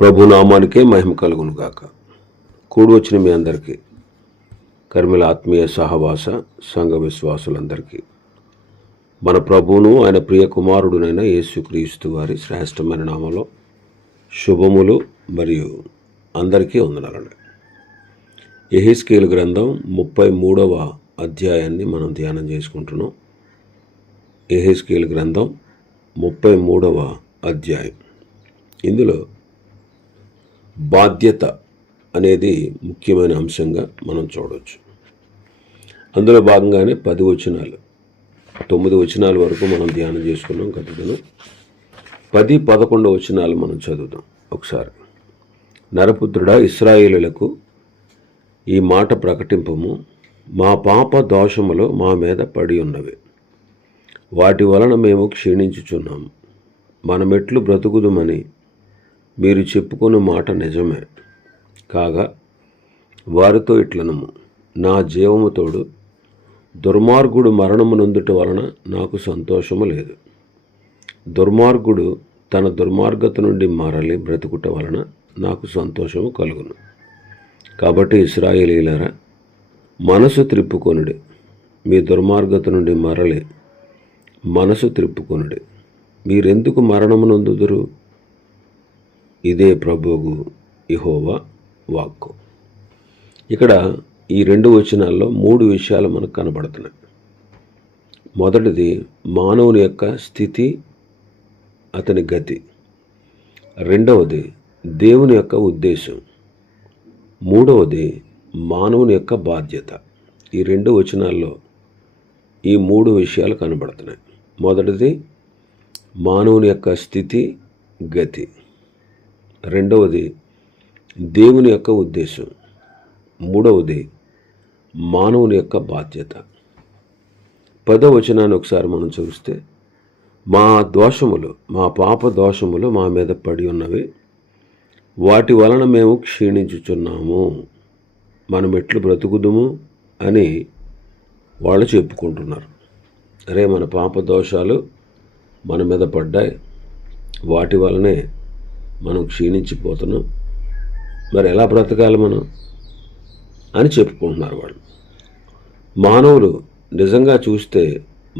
ప్రభు నామానికే మహిమ కలుగును గాక. కూడి వచ్చిన మీ అందరికీ, కర్మిల ఆత్మీయ సహవాస సంఘ విశ్వాసులందరికీ మన ప్రభువును ఆయన ప్రియ కుమారుడునైన యేసుక్రీస్తు వారి శ్రేష్టమైన నామంలో శుభములు మరియు అందరికీ వందనాలండి. యెహెజ్కేలు గ్రంథం 33వ అధ్యాయాన్ని మనం ధ్యానం చేసుకుంటున్నాం. యెహెజ్కేలు గ్రంథం 33వ అధ్యాయం. ఇందులో బాధ్యత అనేది ముఖ్యమైన అంశంగా మనం చూడవచ్చు. అందులో భాగంగానే 10 వచనాలు 9 వచనాల వరకు మనం ధ్యానం చేసుకున్నాం. గత దినం 10, 11 వచనాలు మనం చదువుదాం ఒకసారి. నరపుత్రుడా, ఇశ్రాయేలులకు ఈ మాట ప్రకటింపము, మా పాప దోషములు మా మీద పడి ఉన్నవి, వాటి వలన మేము క్షీణించుచున్నాము. మనమెట్లు బ్రతుకుదుమని మీరు చెప్పుకున్న మాట నిజమే. కాగా వారితో ఇట్లనము, నా జీవము తోడు దుర్మార్గుడు మరణము నొందుట వలన నాకు సంతోషము లేదు. దుర్మార్గుడు తన దుర్మార్గత నుండి మరలి బ్రతుకుట వలన నాకు సంతోషము కలుగును. కాబట్టి ఇశ్రాయేలీయులారా, మనసు త్రిప్పుకొనుడి, మీ దుర్మార్గత నుండి మరలి మనసు త్రిప్పుకొనుడి. మీరెందుకు మరణము నొందుదురు? ఇదే ప్రభువు యెహోవా వాక్కు. ఇక్కడ ఈ 2 వచనాల్లో 3 విషయాలు మనకు కనబడుతున్నాయి. మొదటిది మానవుని యొక్క స్థితి, అతని గతి. రెండవది దేవుని యొక్క ఉద్దేశం. మూడవది మానవుని యొక్క బాధ్యత. ఈ 2 వచనాల్లో ఈ 3 విషయాలు కనబడుతున్నాయి. మొదటిది మానవుని యొక్క స్థితి, గతి. రెండవది దేవుని యొక్క ఉద్దేశం. మూడవది మానవుని యొక్క బాధ్యత. 10వ వచనాన్ని ఒకసారి మనం చూస్తే, మా దోషములు, మా పాప దోషములు మా మీద పడి ఉన్నవి, వాటి వలన మేము క్షీణించుచున్నాము. మనం ఎట్లు బ్రతుకుదుము అని వాళ్ళు చెప్పుకుంటున్నారు. అరే, మన పాప దోషాలు మన మీద పడ్డాయి, వాటి వలనే మనం క్షీణించిపోతున్నాం, మరి ఎలా బ్రతకాలి మనం అని చెప్పుకుంటున్నారు వాళ్ళు. మానవులు నిజంగా చూస్తే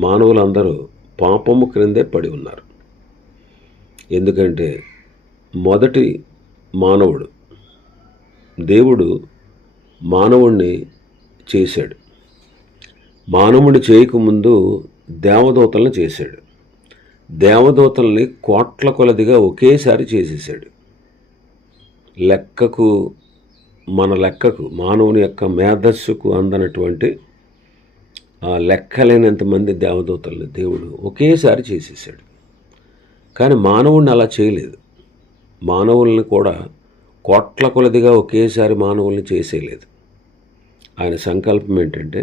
మానవులందరూ పాపము క్రిందే పడి ఉన్నారు. ఎందుకంటే మొదటి మానవుడు, దేవుడు మానవుణ్ణి చేశాడు. మానవుడిని చేయకముందు దేవదూతలను చేశాడు. దేవదూతల్ని కోట్ల కొలదిగా ఒకేసారి చేసేసాడు. మన లెక్కకు మానవుని యొక్క మేధస్సుకు అందనటువంటి ఆ లెక్కలేనంతమంది దేవదూతల్ని దేవుడు ఒకేసారి చేసేసాడు. కానీ మానవుడిని అలా చేయలేదు. మానవుల్ని కూడా కోట్ల కొలదిగా ఒకేసారి మానవుల్ని చేసేయలేదు. ఆయన సంకల్పం ఏంటంటే,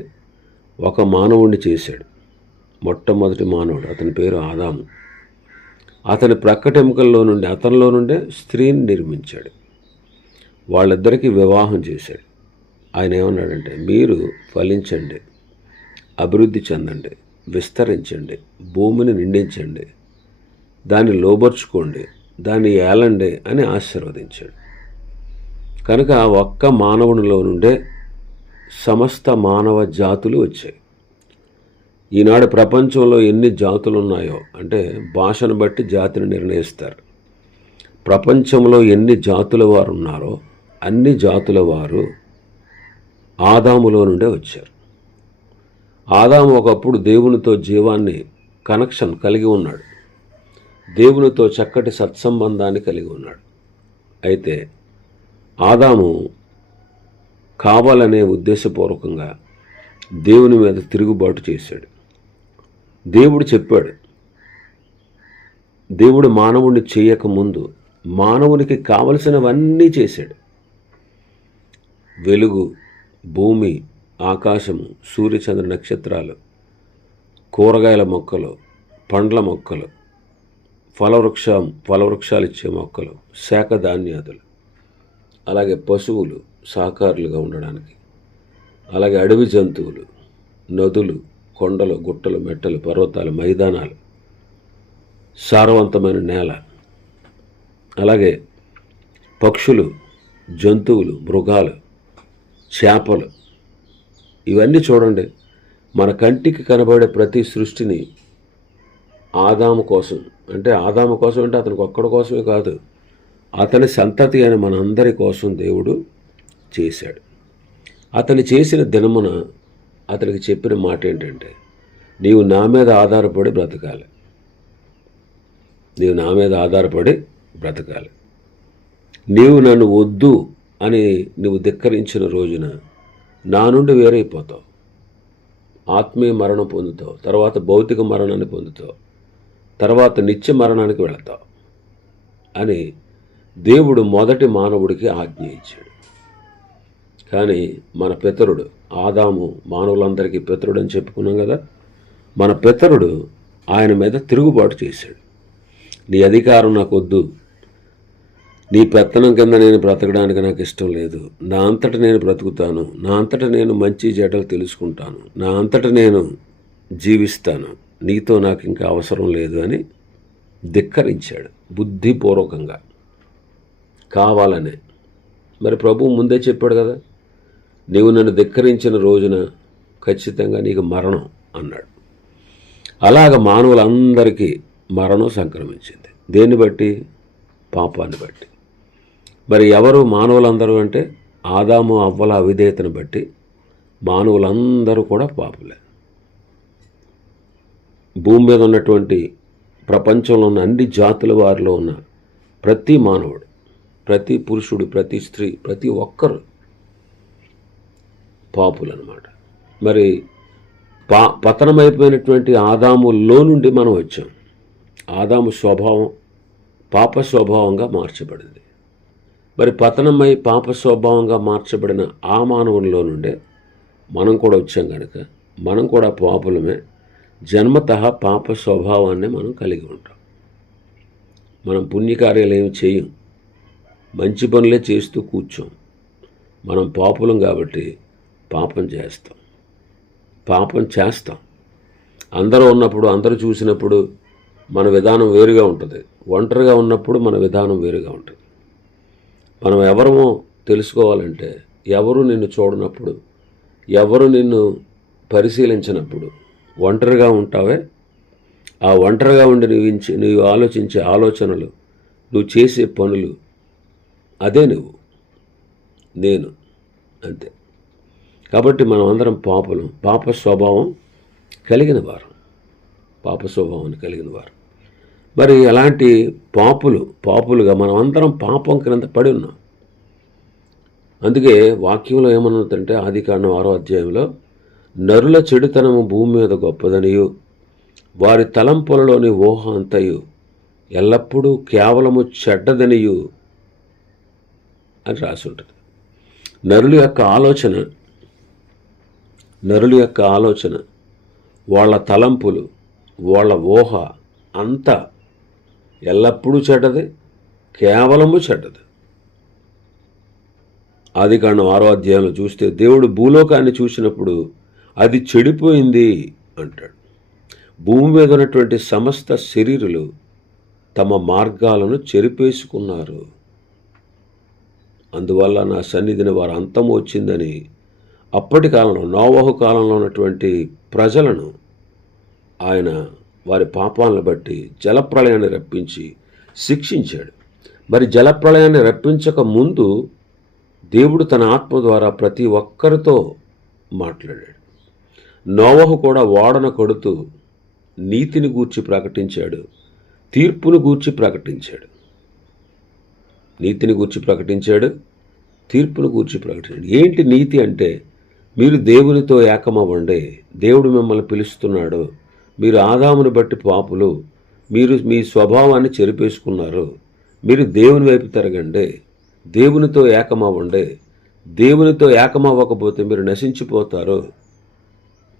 ఒక మానవుడిని చేశాడు. మొట్టమొదటి మానవుడు, అతని పేరు ఆదాము. అతని ప్రక్కటెముకల్లో నుండి, అతనిలో నుండే స్త్రీని నిర్మించాడు. వాళ్ళిద్దరికీ వివాహం చేశాడు. ఆయన ఏమన్నాడంటే, మీరు ఫలించండి, అభివృద్ధి చెందండి, విస్తరించండి, భూమిని నిండించండి, దాన్ని లోబర్చుకోండి, దాన్ని ఏలండి అని ఆశీర్వదించాడు. కనుక ఒక్క మానవునిలో నుండే సమస్త మానవ జాతులు వచ్చాయి. ఈనాడు ప్రపంచంలో ఎన్ని జాతులు ఉన్నాయో, అంటే భాషను బట్టి జాతిని నిర్ణయిస్తారు. ప్రపంచంలో ఎన్ని జాతుల వారు ఉన్నారో అన్ని జాతుల వారు ఆదాములో నుండే వచ్చారు. ఆదాము ఒకప్పుడు దేవునితో జీవాన్ని కనెక్షన్ కలిగి ఉన్నాడు. దేవునితో చక్కటి సత్సంబంధాన్ని కలిగి ఉన్నాడు. అయితే ఆదాము కావాలనే ఉద్దేశపూర్వకంగా దేవుని మీద తిరుగుబాటు చేశాడు. దేవుడు చెప్పాడు, దేవుడు మానవుడిని చేయకముందు మానవునికి కావలసినవన్నీ చేశాడు. వెలుగు, భూమి, ఆకాశము, సూర్యచంద్ర నక్షత్రాలు, కూరగాయల మొక్కలు, పండ్ల మొక్కలు, ఫలవృక్షాలు ఇచ్చే మొక్కలు, శాఖధాన్యాదులు, అలాగే పశువులు సహకారులుగా ఉండడానికి, అలాగే అడవి జంతువులు, నదులు, కొండలు, గుట్టలు, మెట్టలు, పర్వతాలు, మైదానాలు, సారవంతమైన నేల, అలాగే పక్షులు, జంతువులు, మృగాలు, చేపలు, ఇవన్నీ చూడండి. మన కంటికి కనబడే ప్రతి సృష్టిని ఆదాము కోసం అంటే అతనికి ఒక్కడి కోసమే కాదు, అతని సంతతి అని మనందరి కోసం దేవుడు చేశాడు. అతను చేసిన దినమున అతనికి చెప్పిన మాట ఏంటంటే, నీవు నా మీద ఆధారపడి బ్రతకాలి. నీవు నన్ను వద్దు అని నువ్వు ధిక్కరించిన రోజున నా నుండి వేరైపోతావు, ఆత్మీయ మరణం పొందుతావు, తర్వాత భౌతిక మరణాన్ని పొందుతావు, తర్వాత నిత్య మరణానికి వెళతావు అని దేవుడు మొదటి మానవుడికి ఆజ్ఞ ఇచ్చాడు. కానీ మన పితరుడు ఆదాము మానవులందరికీ పితరుడు అని చెప్పుకున్నాం కదా, మన పితరుడు ఆయన మీద తిరుగుబాటు చేశాడు. నీ అధికారం నాకు వద్దు, నీ పెత్తనం కింద నేను బ్రతకడానికి నాకు ఇష్టం లేదు, నా అంతట నేను బ్రతుకుతాను, నా అంతట నేను మంచి చెడ్డలు తెలుసుకుంటాను, నా అంతట నేను జీవిస్తాను, నీతో నాకు ఇంకా అవసరం లేదు అని ధిక్కరించాడు బుద్ధిపూర్వకంగా, కావాలనే. మరి ప్రభువు ముందే చెప్పాడు కదా, నీవు నన్ను ధిక్కరించిన రోజున ఖచ్చితంగా నీకు మరణం అన్నాడు. అలాగ మానవులందరికీ మరణం సంక్రమించింది. దేన్ని బట్టి? పాపాన్ని బట్టి. మరి ఎవరు మానవులందరూ అంటే ఆదాము అవ్వల అవిధేయతను బట్టి మానవులందరూ కూడా పాపులే. భూమి మీద ఉన్నటువంటి ప్రపంచంలో ఉన్న అన్ని జాతుల వారిలో ఉన్న ప్రతి మానవుడు, ప్రతి పురుషుడు, ప్రతి స్త్రీ, ప్రతి ఒక్కరు పాపులు అన్నమాట. మరి పతనమైపోయినటువంటి ఆదాములో నుండి మనం వచ్చాం. ఆదాము స్వభావం పాప స్వభావంగా మార్చబడింది. మరి పతనమై పాప స్వభావంగా మార్చబడిన ఆ మానవునిలో నుండే మనం కూడా వచ్చాం కనుక మనం కూడా పాపులమే. జన్మతః పాప స్వభావాన్ని మనం కలిగి ఉంటాం. మనం పుణ్యకార్యాలు ఏమి చేయం, మంచి పనులే చేస్తూ కూర్చోం. మనం పాపులం కాబట్టి పాపం చేస్తాం. అందరూ ఉన్నప్పుడు, అందరూ చూసినప్పుడు మన విధానం వేరుగా ఉంటుంది. ఒంటరిగా ఉన్నప్పుడు మన విధానం వేరుగా ఉంటుంది. మనం ఎవరమో తెలుసుకోవాలంటే, ఎవరు నిన్ను చూడనప్పుడు, ఎవరు నిన్ను పరిశీలించినప్పుడు ఒంటరిగా ఉంటావే, ఆ ఒంటరిగా ఉండి నువ్వు ఆలోచించే ఆలోచనలు, నువ్వు చేసే పనులు, అదే నేను అంతే. కాబట్టి మనం అందరం పాపులం, పాప స్వభావాన్ని కలిగిన వారు. మరి అలాంటి పాపులుగా మనం అందరం పాపం క్రింద పడి ఉన్నాం. అందుకే వాక్యంలో ఏమన్నదంటే ఆదికాండం 6వ అధ్యాయంలో, నరుల చెడుతనము భూమి మీద గొప్పదనియు వారి తలంపులలోని ఊహ అంతయు ఎల్లప్పుడూ కేవలము చెడ్డదనియు అని రాసి ఉంటుంది. నరుల యొక్క ఆలోచన, వాళ్ళ తలంపులు, వాళ్ళ ఊహ అంతా ఎల్లప్పుడూ చెడ్డది, కేవలము చెడ్డది. ఆదికాండం 6వ అధ్యాయంలో చూస్తే దేవుడు భూలోకాన్ని చూసినప్పుడు అది చెడిపోయింది అంటాడు. భూమి మీద ఉన్నటువంటి సమస్త శరీరులు తమ మార్గాలను చెరిపేసుకున్నారు, అందువల్ల నా సన్నిధిని వారు అంతము వచ్చిందని అప్పటి కాలంలో నోవహు కాలంలో ఉన్నటువంటి ప్రజలను ఆయన వారి పాపాలను బట్టి జలప్రళయాన్ని రప్పించి శిక్షించాడు. మరి జలప్రళయాన్ని రప్పించక ముందు దేవుడు తన ఆత్మ ద్వారా ప్రతి ఒక్కరితో మాట్లాడాడు. నోవహు కూడా ఓడను కొడుతూ నీతిని గూర్చి ప్రకటించాడు, తీర్పును గూర్చి ప్రకటించాడు. తీర్పును గూర్చి ప్రకటించాడు. ఏంటి నీతి అంటే, మీరు దేవునితో ఏకమవ్వండి, దేవుడు మిమ్మల్ని పిలుస్తున్నాడు, మీరు ఆదామును బట్టి పాపులు, మీరు మీ స్వభావాన్ని చెరిపేసుకున్నారు, మీరు దేవుని వైపు తిరగండి, దేవునితో ఏకమవ్వండి, దేవునితో ఏకమవ్వకపోతే మీరు నశించిపోతారు.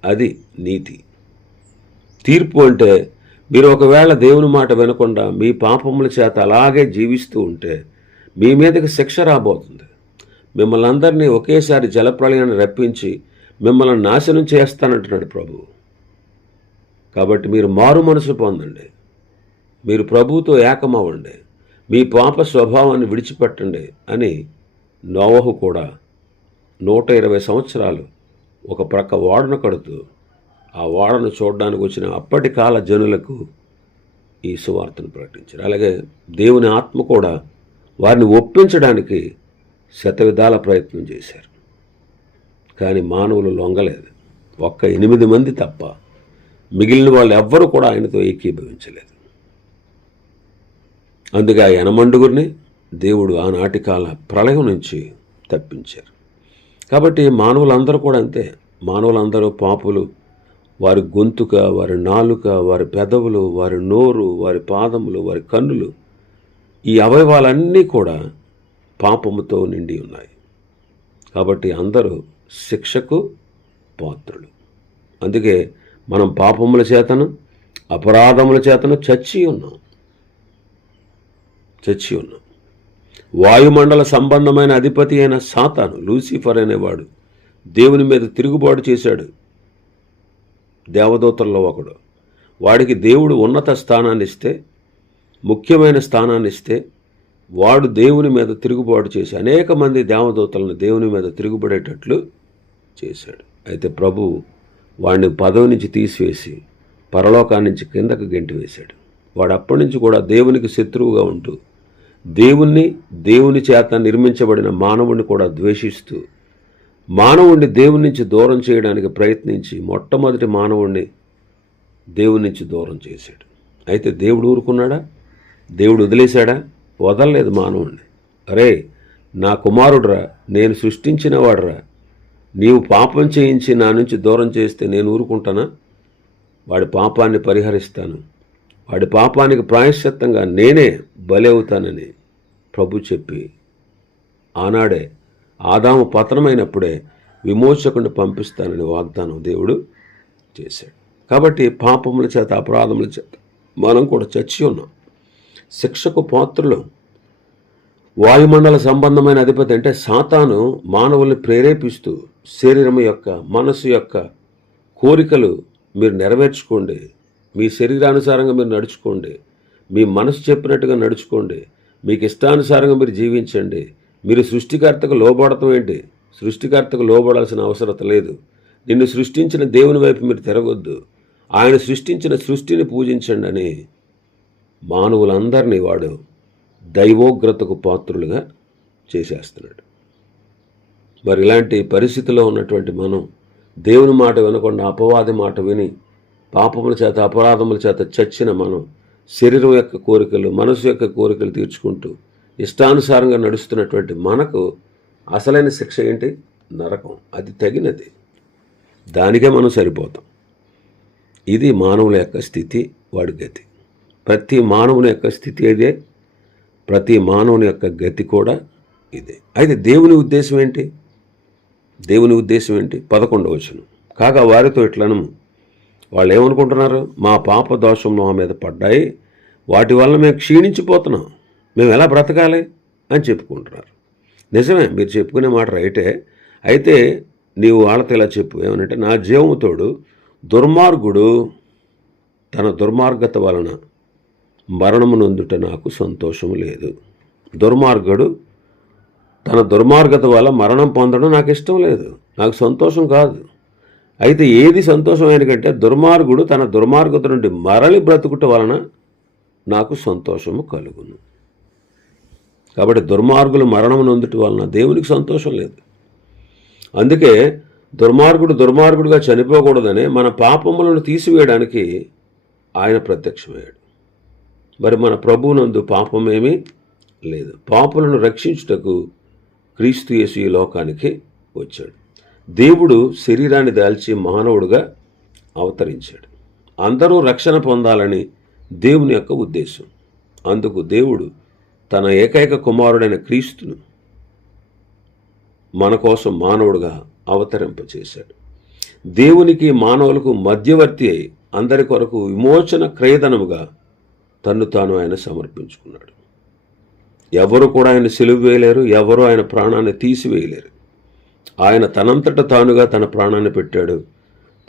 అది నీతి. తీర్పు అంటే, మీరు ఒకవేళ దేవుని మాట వినకుండా మీ పాపముల చేత అలాగే జీవిస్తూ ఉంటే మీ మీదకి శిక్ష రాబోతుంది. మిమ్మల్ని అందరినీ ఒకేసారి జలప్రళయాన్ని రప్పించి మిమ్మల్ని నాశనం చేస్తానంటున్నాడు ప్రభువు. కాబట్టి మీరు మారు మనసు పొందండి, మీరు ప్రభువుతో ఏకమవ్వండి, మీ పాప స్వభావాన్ని విడిచిపెట్టండి అని నోవహు కూడా 120 సంవత్సరాలు ఒక ప్రక్క ఓడను కడుతూ ఆ ఓడను చూడడానికి వచ్చిన అప్పటి కాల జనులకు ఈ సువార్తను ప్రకటించారు. అలాగే దేవుని ఆత్మ కూడా వారిని ఒప్పించడానికి శతవిధాల ప్రయత్నం చేశారు. కానీ మానవులు లొంగలేదు. 8 మంది తప్ప మిగిలిన వాళ్ళు ఎవ్వరూ కూడా ఆయనతో ఏకీభవించలేదు. అందుకే ఆ యనమండుగురిని దేవుడు ఆనాటి కాల ప్రళయం నుంచి తప్పించారు. కాబట్టి మానవులందరూ కూడా అంతే. మానవులందరూ పాపులు. వారి గొంతుక, వారి నాలుక, వారి పెదవులు, వారి నోరు, వారి పాదములు, వారి కన్నులు, ఈ అవయవాలన్నీ కూడా పాపముతో నిండి ఉన్నాయి. కాబట్టి అందరూ శిక్షకు పాత్రులు. అందుకే మనం పాపముల చేతను అపరాధముల చేతను చచ్చి ఉన్నాం. వాయుమండల సంబంధమైన అధిపతి అయిన సాతాను, లూసిఫర్ అనేవాడు దేవుని మీద తిరుగుబాటు చేశాడు. దేవదూతల్లో ఒకడు. వాడికి దేవుడు ఉన్నత స్థానాన్ని ఇస్తే, ముఖ్యమైన స్థానాన్ని ఇస్తే, వాడు దేవుని మీద తిరుగుబాటు చేసి అనేక మంది దేవదూతలను దేవుని మీద తిరుగుబడేటట్లు చేశాడు. అయితే ప్రభువు వాడిని పదవి నుంచి తీసివేసి పరలోకాన్ని నుంచి కిందకు గెంటివేశాడు. వాడు అప్పటి నుంచి కూడా దేవునికి శత్రువుగా ఉంటూ దేవుని చేత నిర్మించబడిన మానవుడిని కూడా ద్వేషిస్తూ మానవుణ్ణి దేవుని నుంచి దూరం చేయడానికి ప్రయత్నించి మొట్టమొదటి మానవుణ్ణి దేవుని నుంచి దూరం చేశాడు. అయితే దేవుడు ఊరుకున్నాడా? దేవుడు వదిలేశాడా? వదలలేదు మానవుణ్ణి. అరే నా కుమారుడురా, నేను సృష్టించిన వాడురా, నీవు పాపం చేయించి నా నుంచి దూరం చేస్తే నేను ఊరుకుంటానా? వాడి పాపాన్ని పరిహరిస్తాను, వాడి పాపానికి ప్రాయశ్చిత్తంగా నేనే బలి అవుతానని ప్రభు చెప్పి ఆనాడే ఆదాము పతనమైనప్పుడే విమోచకుడిని పంపిస్తానని వాగ్దానం దేవుడు చేశాడు. కాబట్టి పాపముల చేత అపరాధముల చేత మనం కూడా చచ్చి ఉన్నాం. శిక్షకు పాత్రులు. వాయుమండల సంబంధమైన అధిపతి అంటే సాతాను మానవుల్ని ప్రేరేపిస్తూ శరీరం యొక్క, మనసు యొక్క కోరికలు మీరు నెరవేర్చుకోండి, మీ శరీరానుసారంగా మీరు నడుచుకోండి, మీ మనసు చెప్పినట్టుగా నడుచుకోండి, మీకు ఇష్టానుసారంగా మీరు జీవించండి, మీరు సృష్టికర్తకు లోబడటం ఏంటి? సృష్టికర్తకు లోబడాల్సిన అవసరం లేదు. నిన్ను సృష్టించిన దేవుని వైపు మీరు తిరగొద్దు, ఆయన సృష్టించిన సృష్టిని పూజించండి అని మానవులందరినీ వాడు దైవోగ్రతకు పాత్రులుగా చేసేస్తున్నాడు. మరి ఇలాంటి పరిస్థితిలో ఉన్నటువంటి మనం దేవుని మాట వినకుండా అపవాది మాట విని పాపముల చేత అపరాధముల చేత చచ్చిన మనం శరీరం యొక్క కోరికలు, మనసు యొక్క కోరికలు తీర్చుకుంటూ ఇష్టానుసారంగా నడుస్తున్నటువంటి మనకు అసలైన శిక్ష ఏంటి? నరకం. అది తగినది, దానికే మనం సరిపోతాం. ఇది మానవుల యొక్క స్థితి, వాడి గతి. ప్రతి మానవుని యొక్క స్థితి ఇదే, ప్రతి మానవుని యొక్క గతి కూడా ఇదే. అయితే దేవుని ఉద్దేశం ఏంటి? 11వ వచనం. కాగా వారితో ఇట్లను, వాళ్ళు ఏమనుకుంటున్నారు? మా పాప దోషం మా మీద పడ్డాయి, వాటి వల్ల మేము క్షీణించిపోతున్నాం, మేము ఎలా బ్రతకాలి అని చెప్పుకుంటున్నారు. నిజమే, మీరు చెప్పుకునే మాట రైటే. అయితే నీవు వాళ్ళతో ఇలా చెప్పు, ఏమనంటే, నా జీవముతోడు దుర్మార్గుడు తన దుర్మార్గత వలన మరణము నొందుట నాకు సంతోషం లేదు. దుర్మార్గుడు తన దుర్మార్గత వల్ల మరణం పొందడం నాకు ఇష్టం లేదు, నాకు సంతోషం కాదు. అయితే ఏది సంతోషం ఎందుకంటే దుర్మార్గుడు తన దుర్మార్గత నుండి మరలి బ్రతుకుట వలన నాకు సంతోషము కలుగును. కాబట్టి దుర్మార్గులు మరణం నొందుట వలన దేవునికి సంతోషం లేదు. అందుకే దుర్మార్గుడుగా చనిపోకూడదని మన పాపములను తీసివేయడానికి ఆయన ప్రత్యక్షమయ్యాడు. మరి మన ప్రభువునందు పాపమేమీ లేదు. పాపులను రక్షించుటకు క్రీస్తు యేసు ఈ లోకానికి వచ్చాడు. దేవుడు శరీరాన్ని దాల్చి మానవుడుగా అవతరించాడు. అందరూ రక్షణ పొందాలని దేవుని యొక్క ఉద్దేశం. అందుకు దేవుడు తన ఏకైక కుమారుడైన క్రీస్తును మన కోసం మానవుడుగా అవతరింపచేశాడు. దేవునికి మానవులకు మధ్యవర్తి అయి అందరి కొరకు విమోచన క్రయధనముగా తన్ను తాను ఆయన సమర్పించుకున్నాడు. ఎవరు కూడా ఆయన సిలువ వేయలేరు, ఎవరు ఆయన ప్రాణాన్ని తీసివేయలేరు. ఆయన తనంతట తానుగా తన ప్రాణాన్ని పెట్టాడు,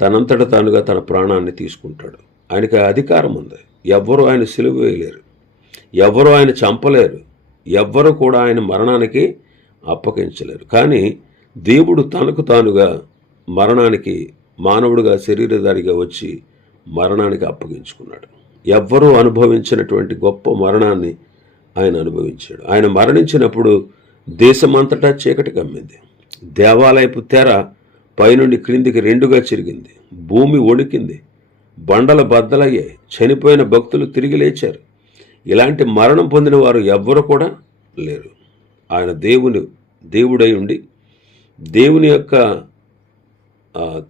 తనంతట తానుగా తన ప్రాణాన్ని తీసుకుంటాడు. ఆయనకి అధికారం ఉంది, ఎవ్వరూ ఆయన సిలువ వేయలేరు. ఎవ్వరూ ఆయన చంపలేరు, ఎవ్వరూ కూడా ఆయన మరణానికి అప్పగించలేరు. కానీ దేవుడు తనకు తానుగా మరణానికి మానవుడిగా శరీరధారిగా వచ్చి మరణానికి అప్పగించుకున్నాడు. ఎవ్వరూ అనుభవించినటువంటి గొప్ప మరణాన్ని ఆయన అనుభవించాడు. ఆయన మరణించినప్పుడు దేశమంతటా చీకటి కమ్మింది. దేవాలయపు తెర పైనుండి క్రిందికి రెండుగా చిరిగింది. భూమి వణికింది. బండల బద్దలయ్యాయి. చనిపోయిన భక్తులు తిరిగి లేచారు. ఇలాంటి మరణం పొందిన వారు ఎవ్వరు కూడా లేరు. ఆయన దేవుడై ఉండి దేవుని యొక్క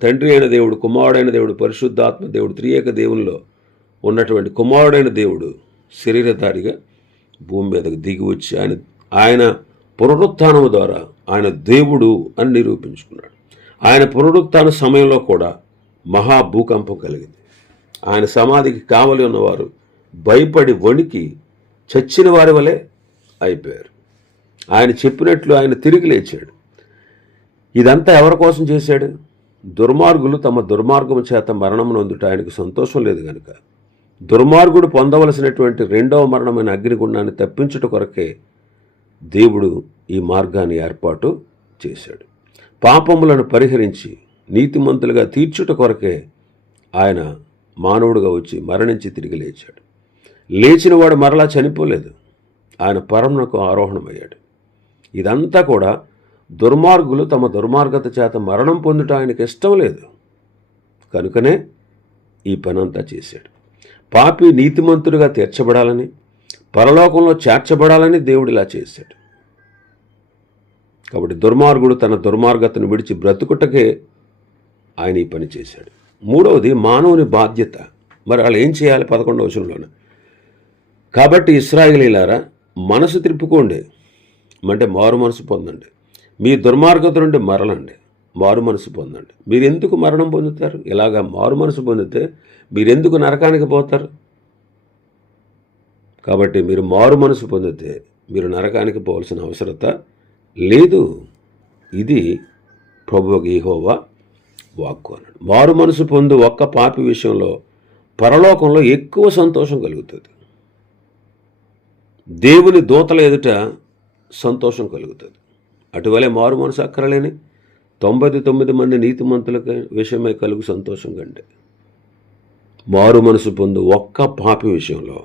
తండ్రి అయిన దేవుడు, కుమారుడైన దేవుడు, పరిశుద్ధాత్మ దేవుడు, త్రియేక దేవునిలో ఉన్నటువంటి కుమారుడైన దేవుడు శరీరధారిగా భూమి మీదకు దిగి వచ్చి ఆయన పునరుత్థానము ద్వారా ఆయన దేవుడు అని నిరూపించుకున్నాడు. ఆయన పునరుత్థాన సమయంలో కూడా మహాభూకంపం కలిగింది. ఆయన సమాధికి కావలి ఉన్నవారు భయపడి వణికి చచ్చిన వారి వలె అయిపోయారు. ఆయన చెప్పినట్లు ఆయన తిరిగి లేచాడు. ఇదంతా ఎవరి కోసం చేశాడు? దుర్మార్గులు తమ దుర్మార్గము చేత మరణం నొందుట ఆయనకు సంతోషం లేదు కనుక దుర్మార్గుడు పొందవలసినటువంటి రెండవ మరణమైన అగ్నిగుండాన్ని తప్పించుట కొరకే దేవుడు ఈ మార్గాన్ని ఏర్పాటు చేశాడు. పాపములను పరిహరించి నీతిమంతులుగా తీర్చుట కొరకే ఆయన మానవుడుగా వచ్చి మరణించి తిరిగి లేచాడు. లేచినవాడు మరలా చనిపోలేదు, ఆయన పరమునకు ఆరోహణమయ్యాడు. ఇదంతా కూడా దుర్మార్గులు తమ దుర్మార్గత చేత మరణం పొందుట ఆయనకు ఇష్టం లేదు కనుకనే ఈ పనంతా చేశాడు. పాపి నీతిమంతుడిగా తీర్చబడాలని, పరలోకంలో చేర్చబడాలని దేవుడు ఇలా చేశాడు. కాబట్టి దుర్మార్గుడు తన దుర్మార్గతను విడిచి బ్రతుకుటకే ఆయన ఈ పని చేశాడు. మూడవది మానవుని బాధ్యత. మరి వాళ్ళు ఏం చేయాలి? 11వ వచనంలోనే, కాబట్టి ఇశ్రాయేలీయులారా మనసు త్రిప్పుకోండి, అంటే మారు మనసు పొందండి, మీ దుర్మార్గత నుండి మరలండి, మారు మనసు పొందండి. మీరు ఎందుకు మరణం పొందుతారు? ఇలాగా మారు మనసు పొందితే మీరెందుకు నరకానికి పోతారు? కాబట్టి మీరు మారు మనసు పొందితే మీరు నరకానికి పోవాల్సిన అవసరత లేదు. ఇది ప్రభువు యెహోవా వాక్కు అన్నాడు. మారు మనసు పొందు ఒక్క పాపి విషయంలో పరలోకంలో ఎక్కువ సంతోషం కలుగుతుంది. దేవుని దూతల ఎదుట సంతోషం కలుగుతుంది. అటువలే మారు మనసు అక్కరలేని 99 మంది నీతిమంతుల విషయమై కలుగు సంతోషం కంటే మారు మనసు పొందు ఒక్క పాపి విషయంలో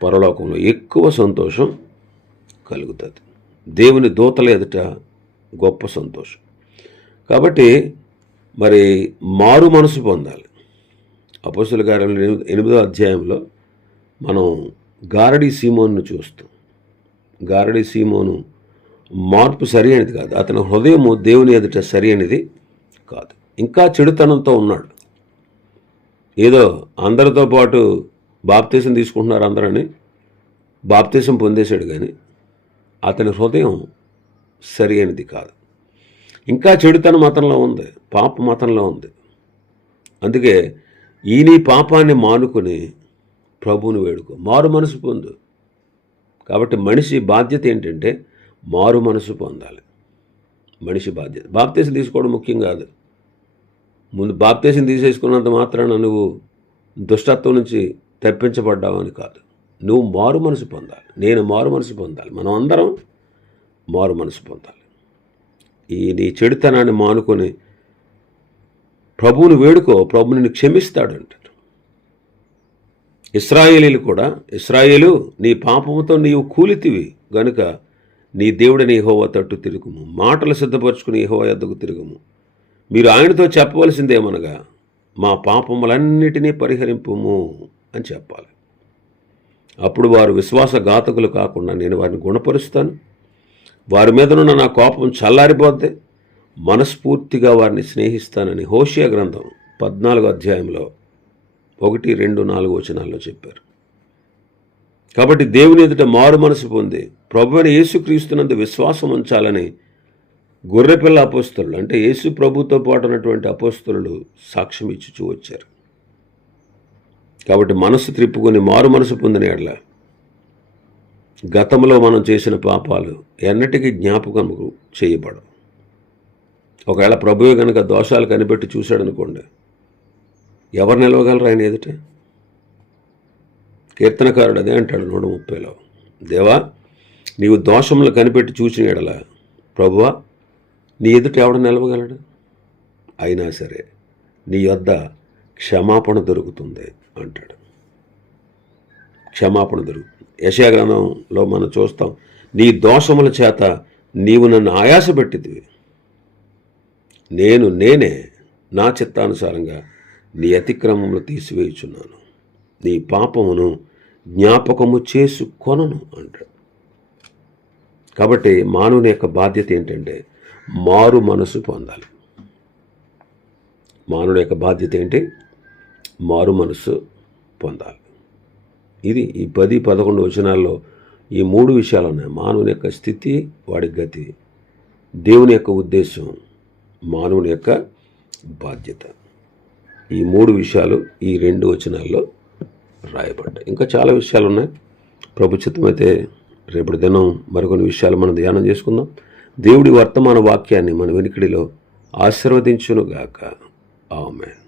పరలోకంలో ఎక్కువ సంతోషం కలుగుతుంది. దేవుని దూతల ఎదుట గొప్ప సంతోషం. కాబట్టి మరి మారు మనసు పొందాలి. అపోస్తలుల కార్యాలు 8వ అధ్యాయంలో మనం గారడీ సీమోనును చూస్తాం. గారడీ సీమోను మార్పు సరి అనేది కాదు, అతని హృదయము దేవుని ఎదుట సరి అనేది కాదు. ఇంకా చెడుతనంతో ఉన్నాడు. ఏదో అందరితో పాటు బాప్తీసం తీసుకుంటున్నారు అందరని బాప్తీసం పొందేశాడు, కానీ అతని హృదయం సరి అనేది కాదు. ఇంకా చెడుతనం మతంలో ఉంది, పాప మతంలో ఉంది. అందుకే ఈ పాపాన్ని మానుకుని ప్రభువుని వేడుకో, మారు మనసు పొందు. కాబట్టి మనిషి బాధ్యత ఏంటంటే మారు మనసు పొందాలి. మనిషి బాధ్యత. బాప్తీసం తీసుకోవడం ముఖ్యం కాదు. ముందు బాప్తీసం తీసేసుకున్నంత మాత్రాన నువ్వు దుష్టత్వం నుంచి తప్పించబడ్డావని కాదు. నువ్వు మారు మనసు పొందాలి. నేను మారు మనసు పొందాలి. మనం అందరం మారు మనసు పొందాలి. నీ చెడుతనాన్ని మానుకొని ప్రభువుని వేడుకో, ప్రభు నిన్ను క్షమిస్తాడు అంటారు. ఇశ్రాయేలీలు కూడా, ఇశ్రాయేలు నీ పాపముతో నీవు కూలితివి గనుక నీ దేవుడిని యెహోవా తట్టు తిరుగుము, మాటలు సిద్ధపరచుకుని యెహోవా యొద్దకు తిరుగుము. మీరు ఆయనతో చెప్పవలసిందేమనగా మా పాపములన్నిటినీ పరిహరింపుము అని చెప్పాలి. అప్పుడు వారు విశ్వాసఘాతకులు కాకుండా నేను వారిని గుణపరుస్తాను. వారి మీదనున్న నా కోపం చల్లారిపోతే మనస్ఫూర్తిగా వారిని స్నేహిస్తానని హోషేయ గ్రంథం 14వ అధ్యాయంలో 1, 2, 4 వచనాల్లో చెప్పారు. కాబట్టి దేవుని ఎదుట మారు మనసు పొంది ప్రభువైన యేసుక్రీస్తునందు విశ్వాసం ఉంచాలని గొర్రెపిల్ల అపోస్తలులు, అంటే యేసు ప్రభుతో పాటు ఉన్నటువంటి అపోస్తలులు సాక్ష్యం ఇచ్చుచూ వచ్చారు. కాబట్టి మనసు త్రిప్పుకొని మారు మనసు పొందిన ఎడల గతంలో మనం చేసిన పాపాలు ఎన్నటికీ జ్ఞాపకం చేయబడవు. ఒకవేళ ప్రభువే కనుక దోషాలు కనిపెట్టి చూశాడనుకోండి, ఎవరు నిలవగలరు ఆయన ఎదుట? కీర్తనకారుడు అదే అంటాడు 130లో, దేవా నీవు దోషములు కనిపెట్టి చూసిన ఎడల ప్రభువా నీ ఎదుట ఎవడు నిలవగలడు? అయినా సరే నీ యొద్ద క్షమాపణ దొరుకుతుంది అంటాడు. క్షమాపణ దొరుకుతుంది. యెషయా గ్రంథంలో మనం చూస్తాం, నీ దోషముల చేత నీవు నన్ను ఆయాసపెట్టిదివి, నేనే నా చిత్తానుసారంగా నీ అతిక్రమములు తీసివేయుచున్నాను, నీ పాపమును జ్ఞాపకము చేసుకొనను అంటాడు. కాబట్టి మానవుని యొక్క బాధ్యత ఏంటంటే మారు మనసు పొందాలి. మానవుని యొక్క బాధ్యత ఏంటి? మారు మనసు పొందాలి. ఇది ఈ 10-11 వచనాల్లో ఈ 3 విషయాలు ఉన్నాయి. మానవుని యొక్క స్థితి, వాడి గతి, దేవుని యొక్క ఉద్దేశం, మానవుని యొక్క బాధ్యత. ఈ 3 విషయాలు ఈ 2 వచనాల్లో రాయబడ్డాయి. ఇంకా చాలా విషయాలు ఉన్నాయి. ప్రభు చిత్తమైతే రేపటి దినం మరికొన్ని విషయాలు మనం ధ్యానం చేసుకుందాం. దేవుడి వర్తమాన వాక్యాన్ని మన వెనుకడిలో ఆశీర్వదించునుగాక. ఆమేన్.